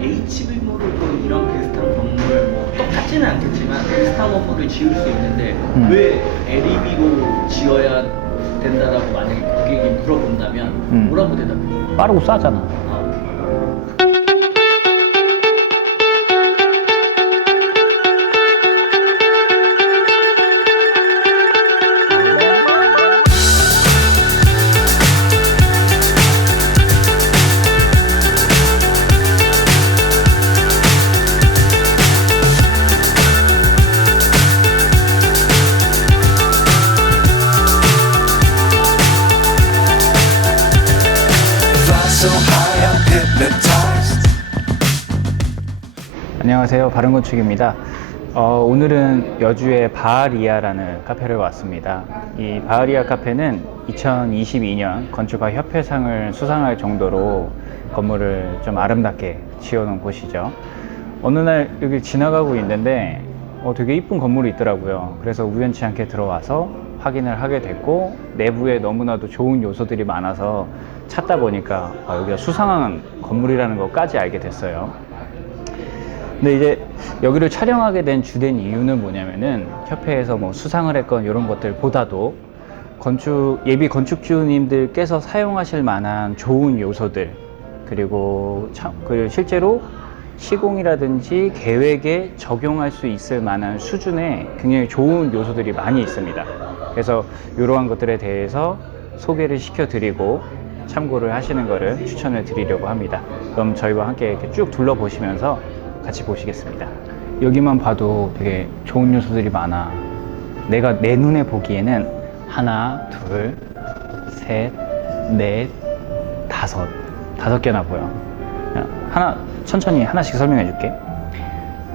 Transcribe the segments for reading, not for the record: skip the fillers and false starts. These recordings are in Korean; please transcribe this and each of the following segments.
HB물로도 이런 비슷한 건물 뭐 똑같지는 않겠지만 비슷한 건물을 지을 수 있는데 왜 LEB로 지어야 된다라고 만약에 고객이 물어본다면 뭐라고 대답해요? 빠르고 싸잖아. So high, I'm hypnotized. 안녕하세요, 바른건축입니다. 오늘은 여주의 바하리아라는 카페를 왔습니다. 이 바하리아 카페는 2022년 건축가 협회상을 수상할 정도로 건물을 좀 아름답게 지어놓은 곳이죠. 어느 날 여기 지나가고 있는데 되게 이쁜 건물이 있더라고요. 그래서 우연치 않게 들어와서 확인을 하게 됐고, 내부에 너무나도 좋은 요소들이 많아서 찾다 보니까 여기가 수상한 건물이라는 것까지 알게 됐어요. 근데 이제 여기를 촬영하게 된 주된 이유는 뭐냐면은, 협회에서 뭐 수상을 했건 이런 것들보다도 예비 건축주님들께서 사용하실 만한 좋은 요소들, 그리고 실제로 시공이라든지 계획에 적용할 수 있을 만한 수준의 굉장히 좋은 요소들이 많이 있습니다. 그래서 이러한 것들에 대해서 소개를 시켜드리고 참고를 하시는 것을 추천을 드리려고 합니다. 그럼 저희와 함께 이렇게 쭉 둘러보시면서 같이 보시겠습니다. 여기만 봐도 되게 좋은 요소들이 많아. 내 눈에 보기에는 하나, 둘, 셋, 넷, 다섯 개나 보여. 천천히 하나씩 설명해 줄게.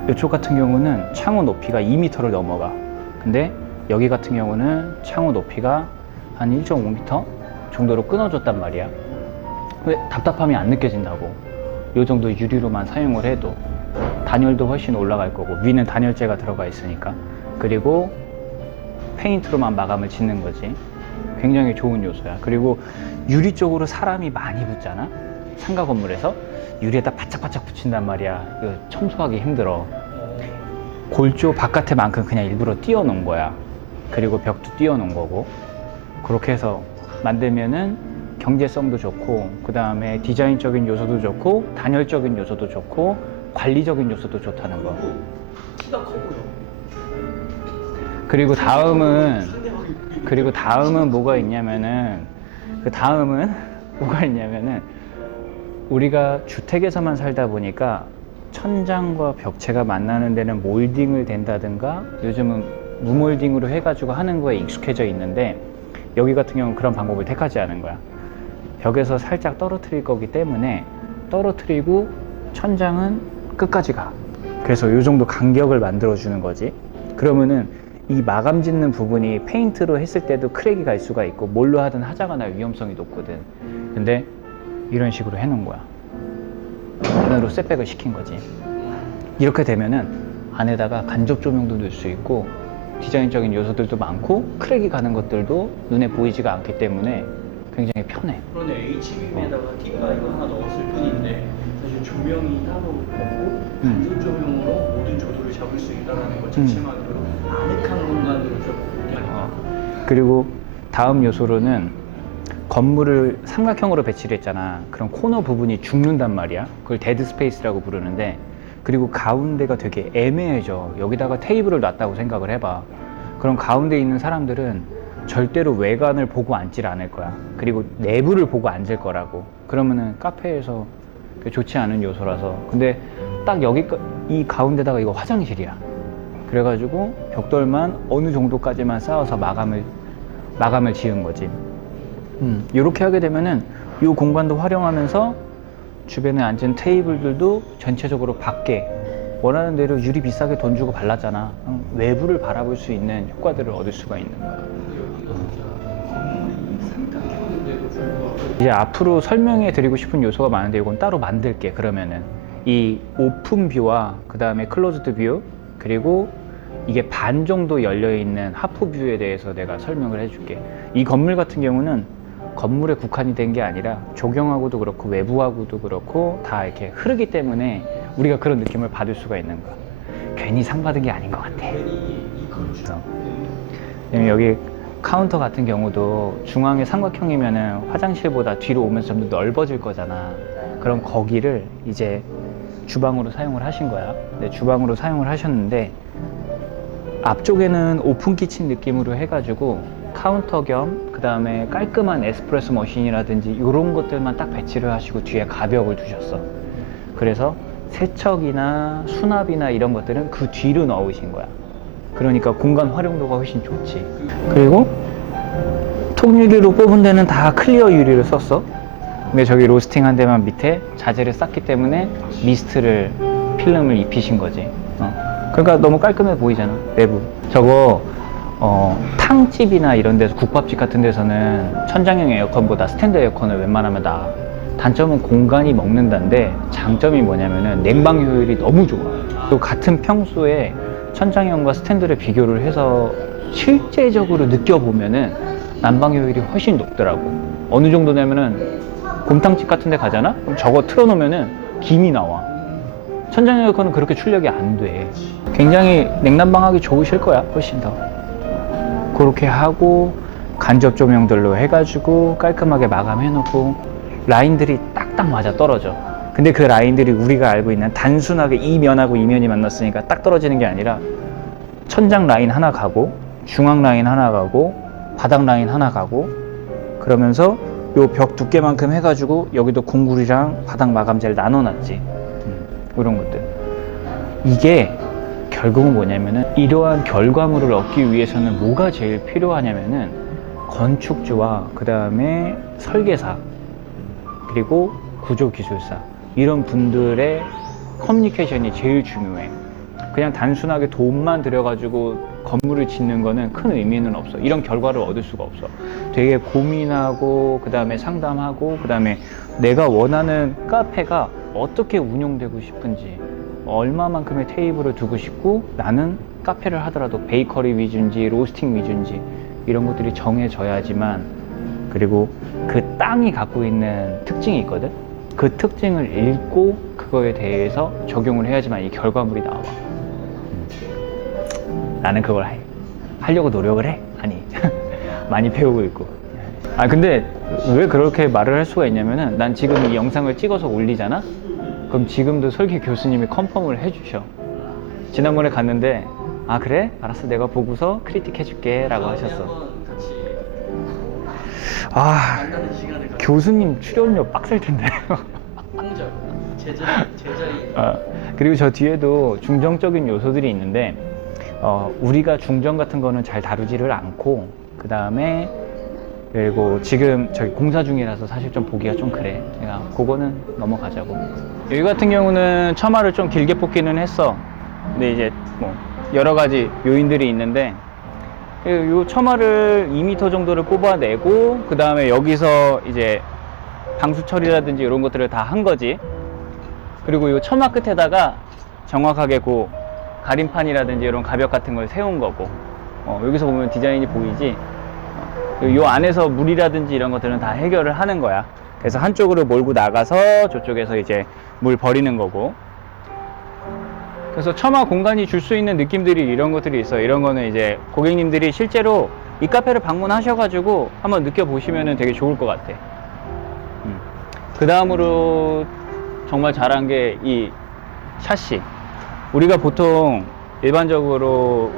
이쪽 같은 경우는 창호 높이가 2m를 넘어가. 근데 여기 같은 경우는 창호 높이가 한 1.5m 정도로 끊어졌단 말이야. 왜 답답함이 안 느껴진다고. 이 정도 유리로만 사용을 해도 단열도 훨씬 올라갈 거고, 위는 단열재가 들어가 있으니까. 그리고 페인트로만 마감을 짓는 거지. 굉장히 좋은 요소야. 그리고 유리 쪽으로 사람이 많이 붙잖아, 상가 건물에서. 유리에다 바짝바짝 붙인단 말이야. 이거 청소하기 힘들어. 골조 바깥에만큼 그냥 일부러 띄워 놓은 거야. 그리고 벽도 띄워 놓은 거고. 그렇게 해서 만들면은 경제성도 좋고, 그 다음에 디자인적인 요소도 좋고, 단열적인 요소도 좋고, 관리적인 요소도 좋다는 거. 키가 커 보여. 그리고 다음은 뭐가 있냐면은, 우리가 주택에서만 살다 보니까 천장과 벽체가 만나는 데는 몰딩을 댄다든가, 요즘은 무몰딩으로 해가지고 하는 거에 익숙해져 있는데, 여기 같은 경우는 그런 방법을 택하지 않은 거야. 벽에서 살짝 떨어뜨릴 거기 때문에 떨어뜨리고 천장은 끝까지 가. 그래서 이 정도 간격을 만들어 주는 거지. 그러면은 이 마감 짓는 부분이 페인트로 했을 때도 크랙이 갈 수가 있고, 뭘로 하든 하자가 날 위험성이 높거든. 근데 이런 식으로 해놓은 거야. 안으로 셋백을 시킨 거지. 이렇게 되면은 안에다가 간접 조명도 넣을 수 있고, 디자인적인 요소들도 많고, 크랙이 가는 것들도 눈에 보이지가 않기 때문에 굉장히 편해. 그런데 HBM에다가 팁바이브 하나 넣었을 뿐인데 사실 조명이 따로 없고 간접 조명으로 모든 조도를 잡을 수 있다는 것 자체만으로 아늑한 공간으로 좀 그리고 다음 요소로는, 건물을 삼각형으로 배치를 했잖아. 그럼 코너 부분이 죽는단 말이야. 그걸 데드 스페이스라고 부르는데, 그리고 가운데가 되게 애매해져. 여기다가 테이블을 놨다고 생각을 해봐. 그럼 가운데 있는 사람들은 절대로 외관을 보고 앉질 않을 거야. 그리고 내부를 보고 앉을 거라고. 그러면은 카페에서 좋지 않은 요소라서. 근데 딱 이 가운데다가 이거 화장실이야. 그래가지고 벽돌만 어느 정도까지만 쌓아서 마감을 지은 거지. 이렇게 하게 되면은 이 공간도 활용하면서 주변에 앉은 테이블들도 전체적으로 밖에 원하는 대로 유리 비싸게 돈 주고 발랐잖아. 외부를 바라볼 수 있는 효과들을 얻을 수가 있는 거야. 이제 앞으로 설명해 드리고 싶은 요소가 많은데 이건 따로 만들게. 그러면은 이 오픈 뷰와 그 다음에 클로즈드 뷰, 그리고 이게 반 정도 열려 있는 하프 뷰에 대해서 내가 설명을 해줄게. 이 건물 같은 경우는 건물에 국한이 된 게 아니라 조경하고도 그렇고 외부하고도 그렇고 다 이렇게 흐르기 때문에 우리가 그런 느낌을 받을 수가 있는 거야. 괜히 상 받은 게 아닌 것 같아. 그래서 여기 카운터 같은 경우도 중앙에 삼각형이면은 화장실보다 뒤로 오면서 좀 더 넓어질 거잖아. 그럼 거기를 이제 주방으로 사용을 하신 거야. 근데 주방으로 사용을 하셨는데 앞쪽에는 오픈 키친 느낌으로 해가지고 카운터 겸 그 다음에 깔끔한 에스프레소 머신이라든지 이런 것들만 딱 배치를 하시고 뒤에 가벽을 두셨어. 그래서 세척이나 수납이나 이런 것들은 그 뒤로 넣으신 거야. 그러니까 공간 활용도가 훨씬 좋지. 그리고 톱 유리로 뽑은 데는 다 클리어 유리를 썼어. 근데 저기 로스팅 한 데만 밑에 자재를 쌌기 때문에 미스트를 필름을 입히신 거지. 그러니까 너무 깔끔해 보이잖아, 내부. 저거 탕집이나 이런 데서 국밥집 같은 데서는 천장형 에어컨보다 스탠드 에어컨을 웬만하면 나. 단점은 공간이 먹는다는데 장점이 뭐냐면은 냉방 효율이 너무 좋아. 또 같은 평수에 천장형과 스탠드를 비교를 해서 실제적으로 느껴보면은 난방 효율이 훨씬 높더라고. 어느 정도냐면은 곰탕집 같은 데 가잖아? 그럼 저거 틀어놓으면은 김이 나와. 천장 에어컨은 그렇게 출력이 안 돼. 굉장히 냉난방하기 좋으실 거야, 훨씬 더. 그렇게 하고 간접 조명들로 해가지고 깔끔하게 마감해놓고 라인들이 딱딱 맞아 떨어져. 근데 그 라인들이 우리가 알고 있는 단순하게 이 면하고 이 면이 만났으니까 딱 떨어지는 게 아니라 천장 라인 하나 가고 중앙 라인 하나 가고 바닥 라인 하나 가고 그러면서 요 벽 두께만큼 해가지고 여기도 공구리랑 바닥 마감재를 나눠놨지. 이런 것들. 이게 결국은 뭐냐면은 이러한 결과물을 얻기 위해서는 뭐가 제일 필요하냐면은 건축주와 그 다음에 설계사 그리고 구조기술사 이런 분들의 커뮤니케이션이 제일 중요해. 그냥 단순하게 돈만 들여가지고 건물을 짓는 거는 큰 의미는 없어. 이런 결과를 얻을 수가 없어. 되게 고민하고 그 다음에 상담하고 그 다음에 내가 원하는 카페가 어떻게 운영되고 싶은지 얼마만큼의 테이블을 두고 싶고 나는 카페를 하더라도 베이커리 위주인지 로스팅 위주인지 이런 것들이 정해져야지만 그리고 그 땅이 갖고 있는 특징이 있거든. 그 특징을 읽고 그거에 대해서 적용을 해야지만 이 결과물이 나와. 나는 그걸 하려고 노력을 해. 아니 많이 배우고 있고. 근데 왜 그렇게 말을 할 수가 있냐면은 난 지금 이 영상을 찍어서 올리잖아. 그럼 지금도 설계 교수님이 컨펌을 해주셔. 지난번에 갔는데 아 그래? 알았어, 내가 보고서 크리틱 해줄게 라고 하셨어. 만나는 시간을 교수님 출연료 빡셀 텐데. 항절 제자리. 그리고 저 뒤에도 중정적인 요소들이 있는데 우리가 중정 같은 거는 잘 다루지를 않고 그 다음에 그리고 지금 저기 공사 중이라서 사실 좀 보기가 좀 그래. 내가 그거는 넘어가자고. 여기 같은 경우는 처마를 좀 길게 뽑기는 했어. 근데 이제 뭐 여러 가지 요인들이 있는데 이 처마를 2m 정도를 뽑아내고 그 다음에 여기서 이제 방수 처리라든지 이런 것들을 다 한 거지. 그리고 이 처마 끝에다가 정확하게 그 가림판이라든지 이런 가벽 같은 걸 세운 거고 여기서 보면 디자인이 보이지. 요 안에서 물이라든지 이런 것들은 다 해결을 하는 거야. 그래서 한쪽으로 몰고 나가서 저쪽에서 이제 물 버리는 거고. 그래서 처마 공간이 줄 수 있는 느낌들이 이런 것들이 있어. 이런 거는 이제 고객님들이 실제로 이 카페를 방문하셔가지고 한번 느껴보시면 되게 좋을 것 같아. 그 다음으로 정말 잘한 게 이 샤시. 우리가 보통 일반적으로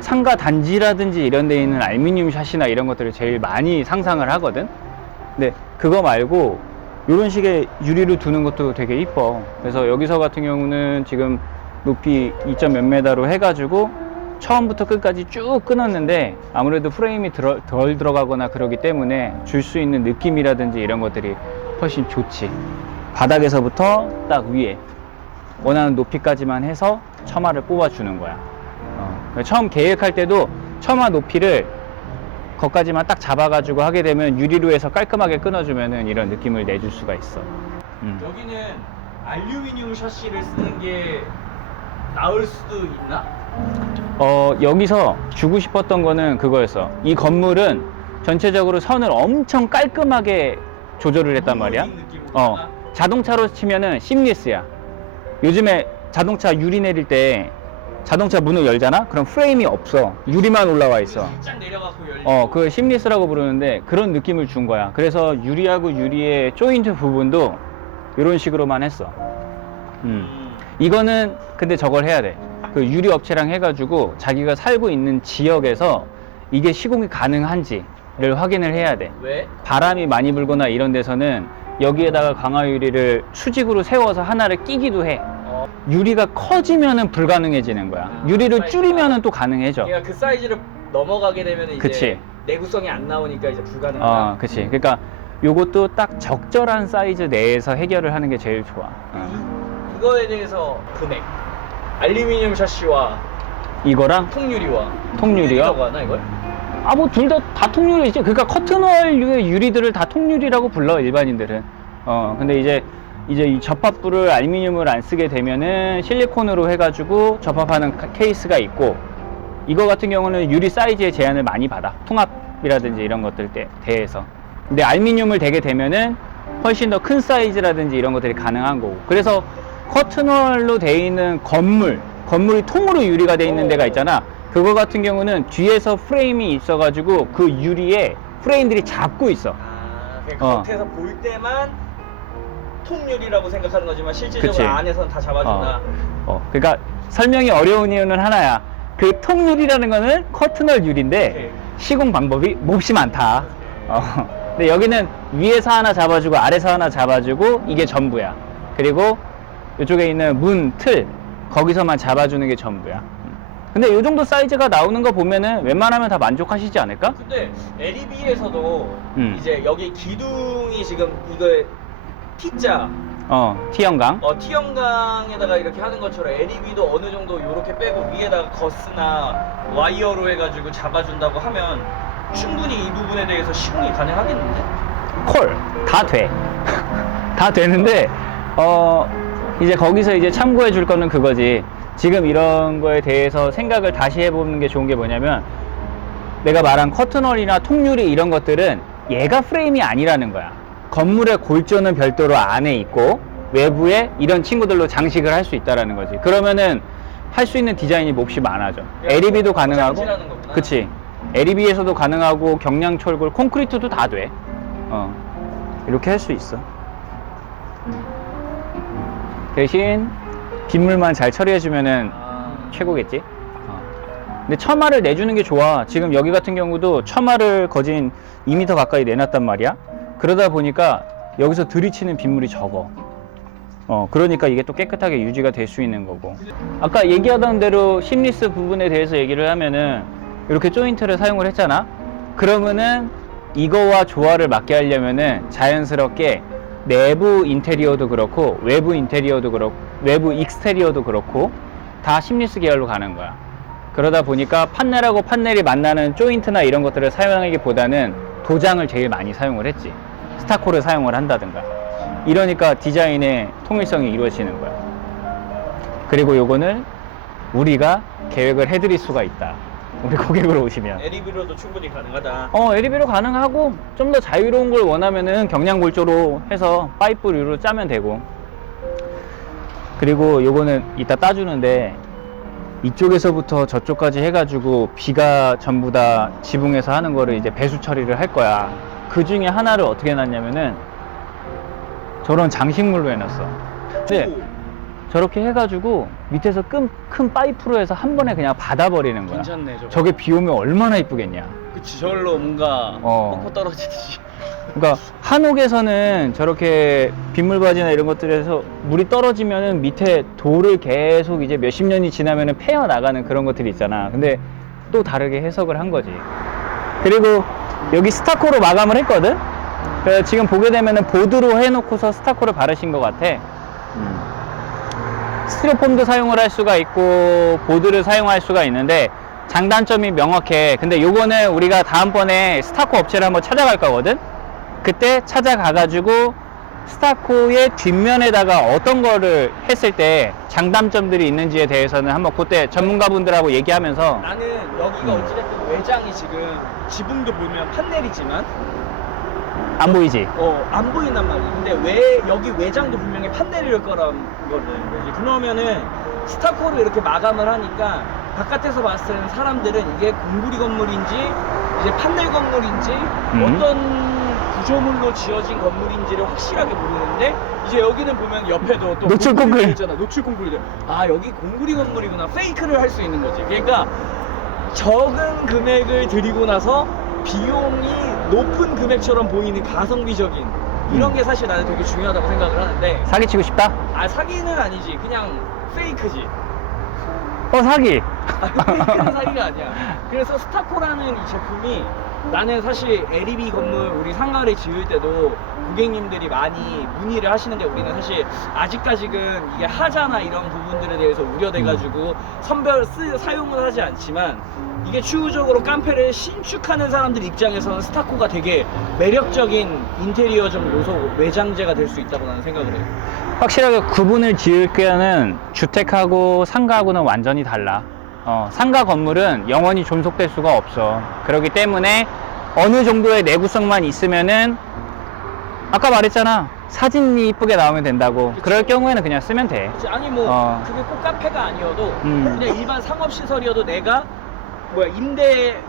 상가 단지라든지 이런 데 있는 알루미늄 샤시나 이런 것들을 제일 많이 상상을 하거든. 근데 그거 말고 이런 식의 유리로 두는 것도 되게 이뻐. 그래서 여기서 같은 경우는 지금 높이 2점 몇 메다로 해가지고 처음부터 끝까지 쭉 끊었는데 아무래도 프레임이 덜 들어가거나 그러기 때문에 줄 수 있는 느낌이라든지 이런 것들이 훨씬 좋지. 바닥에서부터 딱 위에 원하는 높이까지만 해서 처마를 뽑아주는 거야. 처음 계획할 때도 처마 높이를 거기까지만 딱 잡아가지고 하게 되면 유리로 해서 깔끔하게 끊어주면은 이런 느낌을 내줄 수가 있어. 여기는 알루미늄 샤시를 쓰는 게 나을 수도 있나? 여기서 주고 싶었던 거는 그거였어. 이 건물은 전체적으로 선을 엄청 깔끔하게 조절을 했단 말이야. 자동차로 치면은 심리스야. 요즘에 자동차 유리 내릴 때 자동차 문을 열잖아? 그럼 프레임이 없어. 유리만 올라와 있어. 쫙 내려갖고 열리고. 그걸 심리스라고 부르는데 그런 느낌을 준 거야. 그래서 유리하고 유리의 조인트 부분도 이런 식으로만 했어. 이거는 근데 저걸 해야 돼. 그 유리 업체랑 해가지고 자기가 살고 있는 지역에서 이게 시공이 가능한지를 확인을 해야 돼. 왜? 바람이 많이 불거나 이런 데서는 여기에다가 강화 유리를 수직으로 세워서 하나를 끼기도 해. 유리가 커지면은 불가능해지는 거야. 유리를 사이즈가. 줄이면은 또 가능해져. 그러니까 그 사이즈를 넘어가게 되면 이제 그치. 내구성이 안 나오니까 이제 불가능하다. 그치. 그러니까 요것도 딱 적절한 사이즈 내에서 해결을 하는 게 제일 좋아. 이거에 대해서 금액. 알루미늄 샤시와 이거랑 통유리와. 통유리요? 통유리라고 하나 이걸? 뭐 둘 다 통유리지. 그러니까 커튼월류의 유리들을 다 통유리라고 불러 일반인들은. 근데 이제 이 접합부를 알루미늄을 안 쓰게 되면은 실리콘으로 해가지고 접합하는 케이스가 있고, 이거 같은 경우는 유리 사이즈의 제한을 많이 받아. 통합이라든지 이런 것들 대해서. 근데 알루미늄을 대게 되면은 훨씬 더 큰 사이즈라든지 이런 것들이 가능한 거고. 그래서 커튼월로 돼 있는 건물이 통으로 유리가 돼 있는 데가 있잖아. 그거 같은 경우는 뒤에서 프레임이 있어가지고 그 유리에 프레임들이 잡고 있어. 그러니까 겉에서 볼 때만 통유리라고 생각하는 거지만 실질적으로 그치. 안에서는 다 잡아준다. 그러니까 설명이 어려운 이유는 하나야. 그 통유리라는 거는 커튼월 유리인데 오케이. 시공 방법이 몹시 많다. 근데 여기는 위에서 하나 잡아주고 아래서 하나 잡아주고 이게 전부야. 그리고 이쪽에 있는 문, 틀 거기서만 잡아주는 게 전부야. 근데 이 정도 사이즈가 나오는 거 보면은 웬만하면 다 만족하시지 않을까? 근데 LEB에서도 이제 여기 기둥이 지금 이거 T자 T형강. T형강에다가 이렇게 하는 것처럼 LEB도 어느 정도 이렇게 빼고 위에다가 거스나 와이어로 해가지고 잡아준다고 하면 충분히 이 부분에 대해서 시공이 가능하겠는데? 콜 다 돼. 다 되는데 이제 거기서 이제 참고해 줄 거는 그거지. 지금 이런 거에 대해서 생각을 다시 해보는 게 좋은 게 뭐냐면, 내가 말한 커튼월이나 통유리 이런 것들은 얘가 프레임이 아니라는 거야. 건물의 골조는 별도로 안에 있고 외부에 이런 친구들로 장식을 할 수 있다라는 거지. 그러면은 할 수 있는 디자인이 몹시 많아져. LEB도 가능하고, 장치라는 거구나. 그치. LEB에서도 가능하고 경량철골, 콘크리트도 다 돼. 이렇게 할 수 있어. 대신 빗물만 잘 처리해주면은 최고겠지. 근데 처마를 내주는 게 좋아. 지금 여기 같은 경우도 처마를 거진 2m 가까이 내놨단 말이야. 그러다 보니까 여기서 들이치는 빗물이 적어. 그러니까 이게 또 깨끗하게 유지가 될 수 있는 거고. 아까 얘기하던 대로 심리스 부분에 대해서 얘기를 하면은 이렇게 조인트를 사용을 했잖아. 그러면은 이거와 조화를 맞게 하려면은 자연스럽게 내부 인테리어도 그렇고 외부 인테리어도 그렇고 외부 익스테리어도 그렇고 다 심리스 계열로 가는 거야. 그러다 보니까 판넬하고 판넬이 만나는 조인트나 이런 것들을 사용하기보다는 도장을 제일 많이 사용을 했지. 스타코를 사용을 한다든가. 이러니까 디자인의 통일성이 이루어지는 거야. 그리고 요거는 우리가 계획을 해드릴 수가 있다. 우리 고객으로 오시면. LEB로도 충분히 가능하다. LEB로 가능하고 좀 더 자유로운 걸 원하면은 경량골조로 해서 파이프류로 짜면 되고. 그리고 요거는 이따 따주는데 이쪽에서부터 저쪽까지 해가지고 비가 전부 다 지붕에서 하는 거를 이제 배수 처리를 할 거야. 그 중에 하나를 어떻게 해놨냐면은 저런 장식물로 해놨어. 근데 저렇게 해가지고 밑에서 큰 파이프로 해서 한 번에 그냥 받아버리는 거야. 괜찮네 저거. 저게 비 오면 얼마나 이쁘겠냐. 그치, 저걸로 뭔가 폭포 떨어지듯이. 그러니까 한옥에서는 저렇게 빗물바지나 이런 것들에서 물이 떨어지면은 밑에 돌을 계속 이제 몇십 년이 지나면은 패어 나가는 그런 것들이 있잖아. 근데 또 다르게 해석을 한 거지. 그리고 여기 스타코로 마감을 했거든. 그래서 지금 보게 되면은 보드로 해놓고서 스타코를 바르신 것 같아. 스티로폼도 사용을 할 수가 있고 보드를 사용할 수가 있는데 장단점이 명확해. 근데 요거는 우리가 다음번에 스타코 업체를 한번 찾아갈 거거든. 그때 찾아가가지고 스타코의 뒷면에다가 어떤 거를 했을 때 장단점들이 있는지에 대해서는 한번 그때 전문가분들하고 얘기하면서. 나는 여기가 어찌됐든 외장이 지금 지붕도 보면 판넬이지만 안 보이지? 안 보인단 말이야. 근데 왜 여기 외장도 분명히 판넬일 거란 거지. 그러면은 스타코를 이렇게 마감을 하니까 바깥에서 봤을 때는 사람들은 이게 공구리 건물인지 이제 판넬 건물인지 어떤 구조물로 지어진 건물인지를 확실하게 모르는데 이제 여기는 보면 옆에도 또 노출 콘크리트 있잖아. 노출 콘크리트. 아 여기 공구리 건물이구나. 페이크를 할 수 있는 거지. 그러니까 적은 금액을 들이고 나서 비용이 높은 금액처럼 보이는 가성비적인 이런 게 사실 나는 되게 중요하다고 생각을 하는데 사기치고 싶다? 사기는 아니지. 그냥 페이크지. 사기! 페이크는 사기가 아니야. 그래서 스타코라는 이 제품이 나는 사실 LEB 건물 우리 상가를 지을 때도 고객님들이 많이 문의를 하시는데 우리는 사실 아직까지는 이게 하자나 이런 부분들에 대해서 우려돼가지고 사용을 하지 않지만 이게 추후적으로 깡패를 신축하는 사람들 입장에서는 스타코가 되게 매력적인 인테리어적 요소, 외장재가 될 수 있다고 나는 생각을 해요. 확실하게 구분을 지을게는 주택하고 상가하고는 완전히 달라. 상가 건물은 영원히 존속될 수가 없어. 그렇기 때문에 어느 정도의 내구성만 있으면은 아까 말했잖아. 사진이 이쁘게 나오면 된다고. 그치. 그럴 경우에는 그냥 쓰면 돼. 그치? 아니 뭐 그게 꼭 카페가 아니어도 그냥 일반 상업시설이어도 내가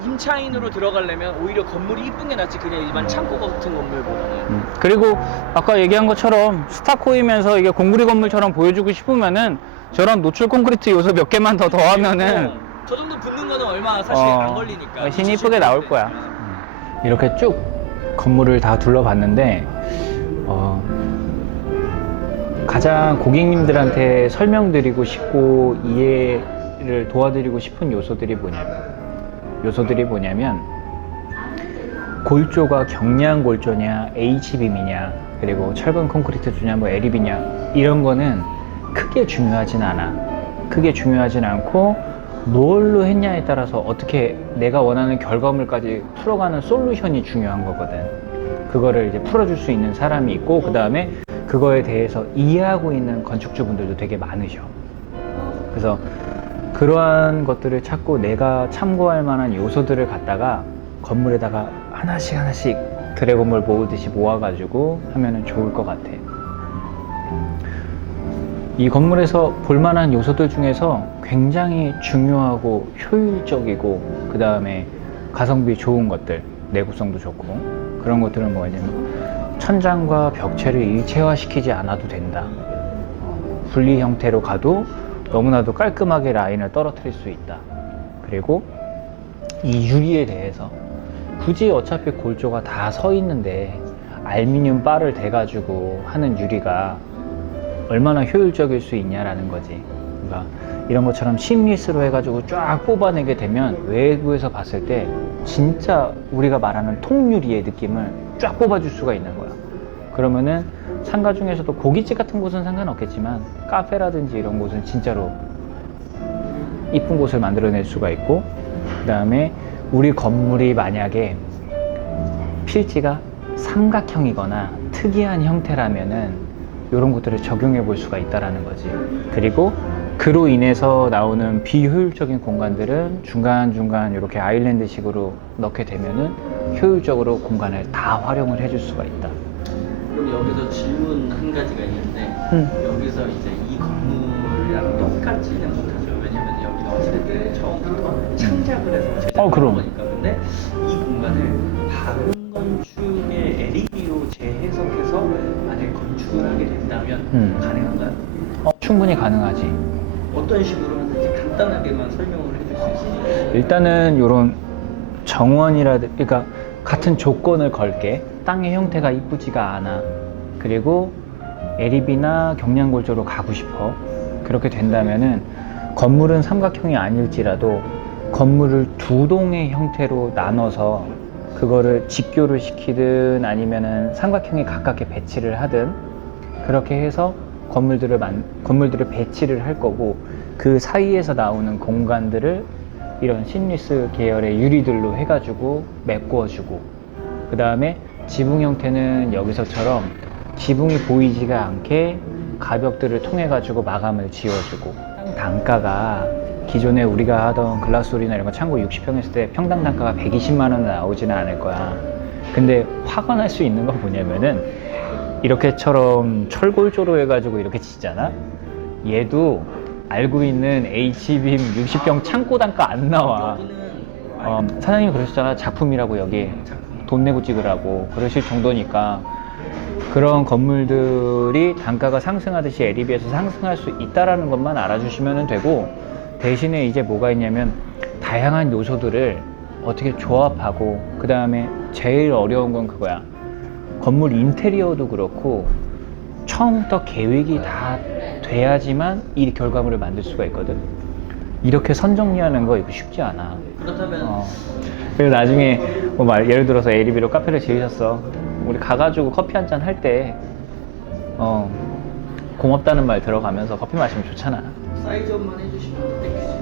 임차인으로 들어가려면 오히려 건물이 이쁜 게 낫지 그냥 일반 창고 같은 건물보다는. 그리고 아까 얘기한 것처럼 스타코이면서 이게 공구리 건물처럼 보여주고 싶으면은 저런 노출 콘크리트 요소 몇 개만 더 더하면은 저 정도 붙는 거는 얼마 사실 안 걸리니까 훨씬 이쁘게 나올 거야. 이렇게 쭉 건물을 다 둘러봤는데 가장 고객님들한테 설명드리고 싶고 이해를 도와드리고 싶은 요소들이 뭐냐면 골조가 경량 골조냐 H빔이냐 그리고 철근 콘크리트주냐 뭐 LEB냐 이런 거는 크게 중요하진 않아. 크게 중요하진 않고 뭘로 했냐에 따라서 어떻게 내가 원하는 결과물까지 풀어가는 솔루션이 중요한 거거든. 그거를 이제 풀어줄 수 있는 사람이 있고 그 다음에 그거에 대해서 이해하고 있는 건축주분들도 되게 많으셔. 그래서 그러한 것들을 찾고 내가 참고할 만한 요소들을 갖다가 건물에다가 하나씩 드래곤볼 모으듯이 모아가지고 하면은 좋을 것 같아. 이 건물에서 볼만한 요소들 중에서 굉장히 중요하고 효율적이고 그 다음에 가성비 좋은 것들, 내구성도 좋고 그런 것들은 뭐냐면 천장과 벽체를 일체화시키지 않아도 된다. 분리 형태로 가도 너무나도 깔끔하게 라인을 떨어뜨릴 수 있다. 그리고 이 유리에 대해서 굳이 어차피 골조가 다 서 있는데 알루미늄 바를 대가지고 하는 유리가 얼마나 효율적일 수 있냐라는 거지. 그러니까 이런 것처럼 심리스로 해가지고 쫙 뽑아내게 되면 외부에서 봤을 때 진짜 우리가 말하는 통유리의 느낌을 쫙 뽑아줄 수가 있는 거야. 그러면은 상가 중에서도 고깃집 같은 곳은 상관없겠지만 카페라든지 이런 곳은 진짜로 이쁜 곳을 만들어낼 수가 있고 그 다음에 우리 건물이 만약에 필지가 삼각형이거나 특이한 형태라면은 이런 것들을 적용해 볼 수가 있다라는 거지. 그리고 그로 인해서 나오는 비효율적인 공간들은 중간중간 이렇게 아일랜드식으로 넣게 되면은 효율적으로 공간을 다 활용을 해줄 수가 있다. 그럼 여기서 질문 한 가지가 있는데 여기서 이제 이 건물이랑 똑같지는 못하죠. 왜냐면 여기는 어찌됐든 처음부터 창작을 해서 제작한 그럼. 거니까. 근데 이 공간을 다른 건축의 LED로 재해석해서 만약에 건축을 하게 된다면 가능한가요? 충분히 가능하지. 어떤 식으로 하는지 간단하게만 설명을 해줄 수 있으세요? 일단은 이런 정원이라든지 그러니까 같은 조건을 걸게. 땅의 형태가 이쁘지가 않아. 그리고 LEB나 경량골조로 가고 싶어. 그렇게 된다면은 건물은 삼각형이 아닐지라도 건물을 두 동의 형태로 나눠서 그거를 직교를 시키든 아니면은 삼각형에 가깝게 배치를 하든 그렇게 해서 건물들을 배치를 할 거고 그 사이에서 나오는 공간들을 이런 심리스 계열의 유리들로 해가지고 메꿔주고 그 다음에 지붕 형태는 여기서처럼 지붕이 보이지가 않게 가벽들을 통해 가지고 마감을 지어주고 단가가 기존에 우리가 하던 글라스홀이나 이런 거 창고 60평 했을 때 평당 단가가 120만 원 나오지는 않을 거야. 근데 화가 날 수 있는 건 뭐냐면은 이렇게처럼 철골조로 해가지고 이렇게 치잖아. 얘도 알고 있는 H빔 60평 창고 단가 안 나와. 사장님이 그러셨잖아. 작품이라고 여기 돈 내고 찍으라고 그러실 정도니까 그런 건물들이 단가가 상승하듯이 LEB에서 상승할 수 있다라는 것만 알아주시면 되고, 대신에 이제 뭐가 있냐면 다양한 요소들을 어떻게 조합하고, 그 다음에 제일 어려운 건 그거야. 건물 인테리어도 그렇고 처음부터 계획이 다 돼야지만 이 결과물을 만들 수가 있거든. 이렇게 선정리하는 거 이거 쉽지 않아. 그렇다면 그리고 나중에 뭐 예를 들어서 LEB로 카페를 지으셨어. 우리 가가지고 커피 한잔 할 때 고맙다는 말 들어가면서 커피 마시면 좋잖아. 사이즈업만 해주시면 땡큐지.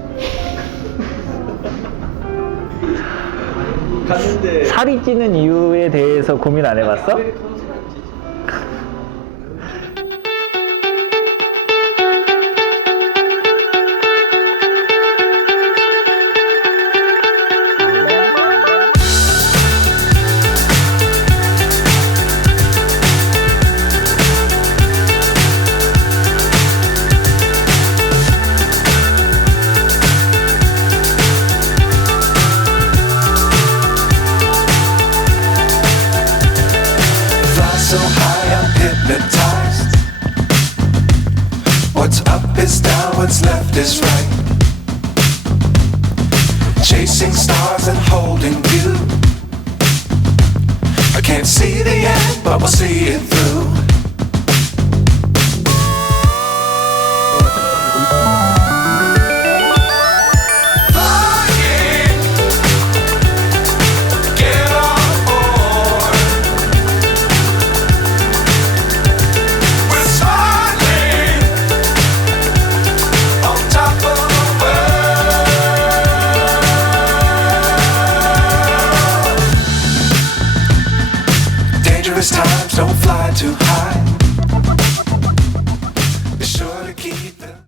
갔는데 살이 찌는 이유에 대해서 고민 안 해봤어? 아메리카노 살안 찌지. Fly so high, I'm hypnotized. What's up is down, what's left is right. Chasing stars and holding you. I can't see the end, but we'll see it through. Flying, get on board. We're smiling on top of the world. Dangerous times, don't fly too high.